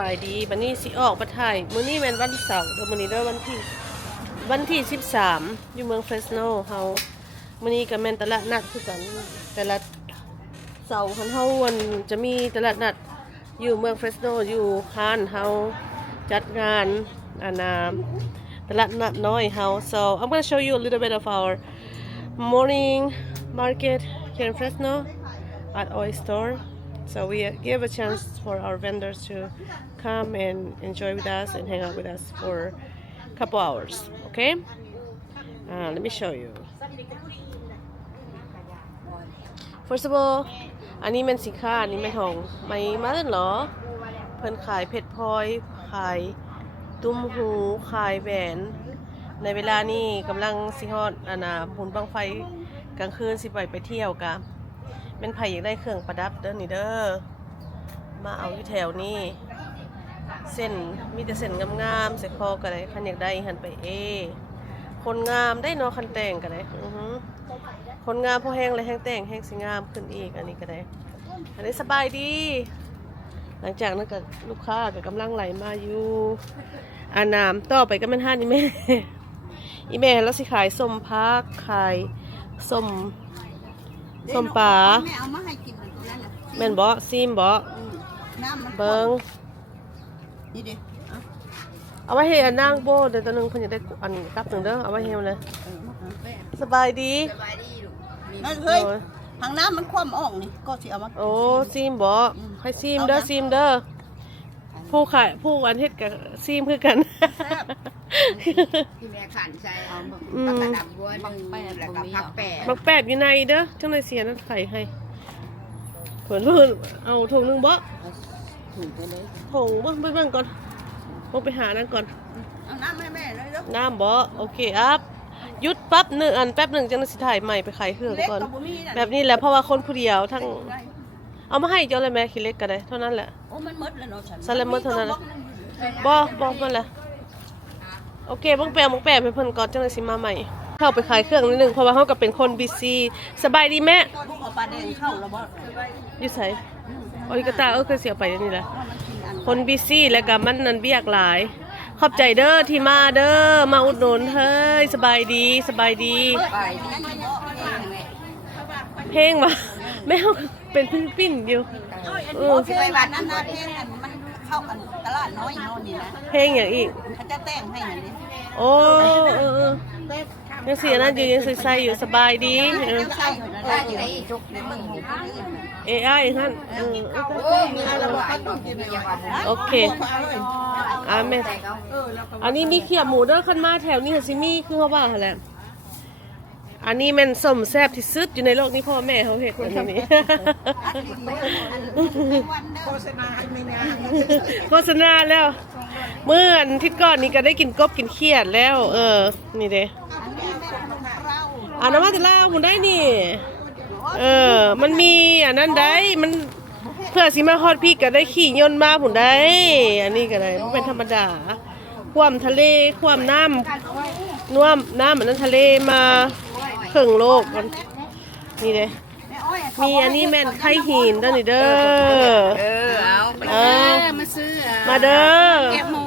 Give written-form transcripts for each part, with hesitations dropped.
บายดีวันนี้สิออกมาถ่ายมื้อนี้เป็นวันเสาร์เดี๋ยวมื้อนี้เด้อวันที่13อยู่เมืองเฟสโนเฮามื้อนี้ก็แม่นตลาดนัดคือกันแต่ละเสาร์คันเฮาวันจะมีตลาดนัดอยู่เมืองเฟสโนอยู่ฮานเฮาจัดงานตลาดนัดน้อยเฮา so I'm going to show you a little bit of our morning market here in Fresno at Oil Store. So we give a chance for our vendors to come and enjoy with us and hang out with us for a couple hours. Okay? Let me show you. First of all, อันนี้เป็นสินค้าอันนี้เป็นของไม่มาเล่นหรอเพิ่นขายเพชรพลอยขายตุ้มหูขายแหวนในเวลานี้กำลังสิฮอดบุญบังไฟกลางคืนสิไปเที่ยวกะเป็นไผ่อยากได้เครื่องประดับเด้อนี่เด้อมาเอาอยู่แถวนี้เส้นมีแต่เส้นงามๆใส่คอก็ได้คันอยากได้หันไปคนงามได้เนาะคันแต่งก็ได้คนงามพอแห้งเลยแห้งแต่งแห้งสิงามขึ้นอีกอันนี้ก็ได้อันนี้สบายดีหลังจากนั้นก็ลูกค้าก็กำลังไหลมาอยู่ต่อไปก็เป็นห้านอีแม่แล้วสิขายส้มพักขายส้มปลาแม่นบ่ซีมบ่เบิ้งเอาไว้ให้นางโบเดี๋ยวตัวนึงเพิ่นจะได้อันกับนึงเด้อเอาไว้ให้มันเลยสบายดีนั่นเฮ้ยทางน้ำมันคว่ำออกนี่ก็สิเอามาโอ้ซีมบ่ให้ซีมเด้อผู้ขายผู้อันเฮ็ดกับซีมคือกันที่แม่ขันใส่เอาผักกระดับบัวหนึ่งแล้วก็ผักแปะบักแปดอยู่ในเด้อจังเลยเสียนั่นไข่ให้เพิ่นเอาถุงนึงบ่ถูกไปเลยถุงเบิ่งก่อนบ่ไปหานั่นก่อนเอาน้ำให้แม่เลยเด้อน้ำบ่โอเคอัพหยุดปั๊บแป๊บนึงจังสิถ่ายใหม่ไปขายเครื่องก่อนแบบนี้แหละเพราะว่าคนผู้เดียวทั้งเอามาให้เจ้าเลยแม่ขี้เล็กก็ได้เท่านั้นแหละโอ้มันหมดแล้วเนาะฉันซันเลยหมดเท่านั้นบ่มันแหละโอเคบังแปมให้เพิ่นก่อนจังสิมาใหม่เข้าไปขายเครื่องนิดนึงเพราะว่าเฮาก็เป็นคนบิซี่สบายดีแม่เอาปลาแดงเข้าแล้วบ่อยู่ไสโอ้ยกระตาคือเสียไปนี่แหละคนบิซี่แล้วก็มันนั่นเบียกหลายขอบใจเด้อที่มาเด้อมาอุดหนุนเฮ้ยสบายดีเพลงมาแม่เป็นปิ้นอยู่ที่ไปบ้านนั้นนะเพลงมันเข้ากันตลาดน้อยโน่นนี่นะเพลงอย่างอีกเขาจะแต่งให้อย่างนี้โอ้ยังเสียนั่นอยู่ยังใส่อยู่สบายดีAI ท่านโอเคแม่อันนี้มีเขียบหมูเด้อขึ้นมาแถวนี้ค่ะซิมี่คือเขาว่าแหละอันนี้มันส้มแซ่บที่สุดอยู่ในโลกนี้พ่อแม่เขาเห็นอันนี้โฆษณาแล้วเมื่อที่ก่อนนี้ก็ได้กินกบกินเขียดแล้วนี่เด้น้ำมันจะเล่าคุณได้นี่มันมีอันนั้นได้มันเพื่อสิมาฮอดพี่ก็ได้ขี่ยนต์มาผุนได้อันนี้ก็ได้มันเป็นธรรมดาความทะเลความน้ำอันนั้นทะเลมาครึ่งโลกมันนี่เด้มีอันนี้แม่นไข่หินด้านนี้เด้อมาซื้อมาเด้อแคบหมู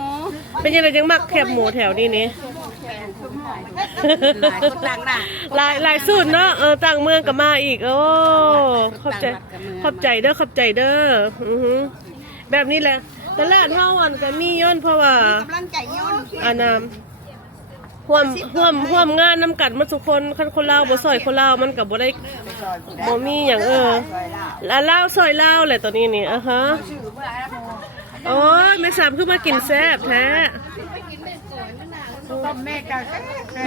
เป็นยังไงจังมักแคบหมูแถวนี้นี่หลายสูตรเนาะต่างเมืองก็มาอีกโอ้ขอบใจเด้อแบบนี้แหละตลาดเฮาอันก็มีย้อนเพราะว่าห่วมงานนำกันมาทุกคนคนลาวบ่ซอยคนลาวมันก็บ่ได้บ่มีหยังแล้วลาวซอยลาวแหละตอนนี้นี่โอ้ยแม่สามคือมากินแซ่บแท้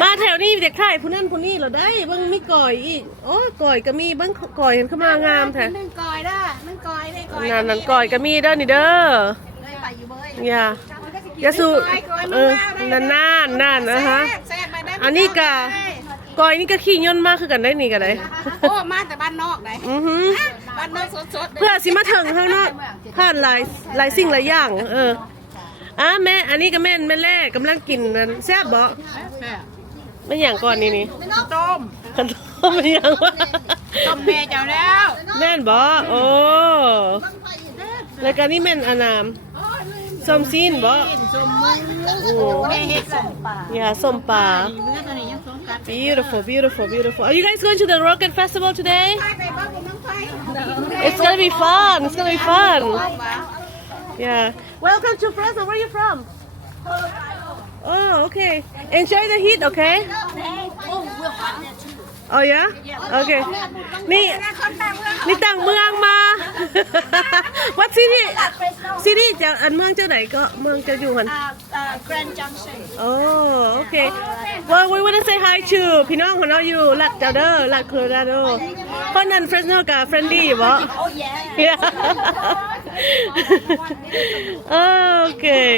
มาแถวนี้เด็กไข่ผู้นั่นผู้นี่เราได้บ้างมีก่อยอีกโอ้ก่อยก็มีบ้างก่อยเห็นเข้ามางามแท้นั่งก่อยได้นั่งก่อยได้ก่อยนั่นก่อยก็มีเด้อนี่เด้ออย่าสู้นั่นอันนี้กะก่อยนี่ก็ขี้ย่นมากคือกันได้นี่กันเลยโอ้มาแต่บ้านนอกได้บ้านนอกสดเพื่อสิมาถึงข้างนอกผ่านหลายสิ่งหลายอย่างแม่อันนี้ก็แม่แรกกำลังกินนั่นแซ่บบ่ไม่อย่างก่อนนี่ต้มไม่อย่างว่าต้มแม่เจ้าแล้วแม่นบ่โอ้แล้วก็นี่แม่น ส้มซีนบ่ ส้มมือ โอ้ แม่เฮ็ดส้มปลา yeah ส้มปลา เนื้อตัวนี้ยังส้มกัน beautiful beautiful beautiful are you guys going to the Rocket Festival today ไปบ้านผมน้องไฟ it's gonna be fun it's gonna be fun yeah welcome to Fresno where are you from oh okay enjoy the heat okay oh yeah okay นี่ต่างเมืองมา what city city จะอันเมืองเจ้าไหนก็เมืองเจ้าอยู่หัน Grand Junction oh okay well we want to say hi to พี่น้องของเราอยู่รัฐเจ้าเด้อรัฐโคโลราโดเพราะนั้น Fresno กับ friendly บ่ oh yeah yeah okay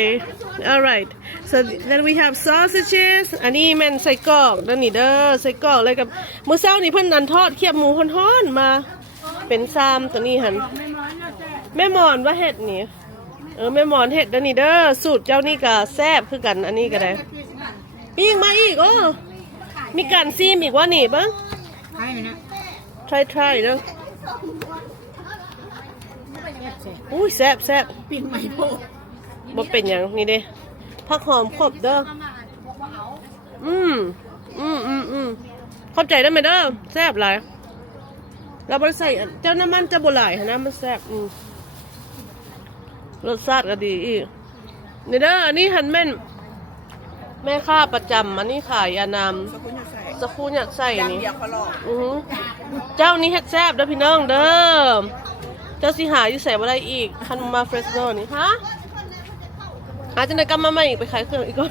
all right so then we have sausages อันนี้แม่นใส่กรอกแล้วนี่เด้อใส่กรอกเลยกับมื้อเช้านี่เพิ่นนันทอดเคียบหมูฮ้อนๆมาเป็นซ้ำตัวนี้หั่นแม่หมอนว่าเฮ็ดนี่แม่หมอนเฮ็ดแล้วนี่เด้อสูตรเจ้านี่ก็แซ่บคือกันอันนี้ก็ได้ปิ้งมาอีกโอ้มีการซีมอีกว่านี่เบิ่ง ใช่ไหมนะ try เด้ออุ้ยแซ่บ ปิ้งใหม่โพด บ่เป็นหยังนี่เด้ผักหอมครบเด้ออืมเข้าใจได้ไหมเด้อแซ่บหลายเราบ่ได้ใส่เจ้าน้ำมันจะบ่หลายหั้นนะมันแซ่บรสชาติก็ดีอีกนี่เด้ออันนี้หันแม่นแม่ค้าประจำอันนี้ขายยานามสกุลอยากใส่นี่เจ้านี้เฮ็ดแซ่บเด้อพี่น้องเด้อเจ้าสิหาอยู่ใส่บ่ได้อีกคันมาเฟรชโนนี่ฮะอาจจะได้กลับมาใหม่อีกไปขายเครื่องอีกก่อน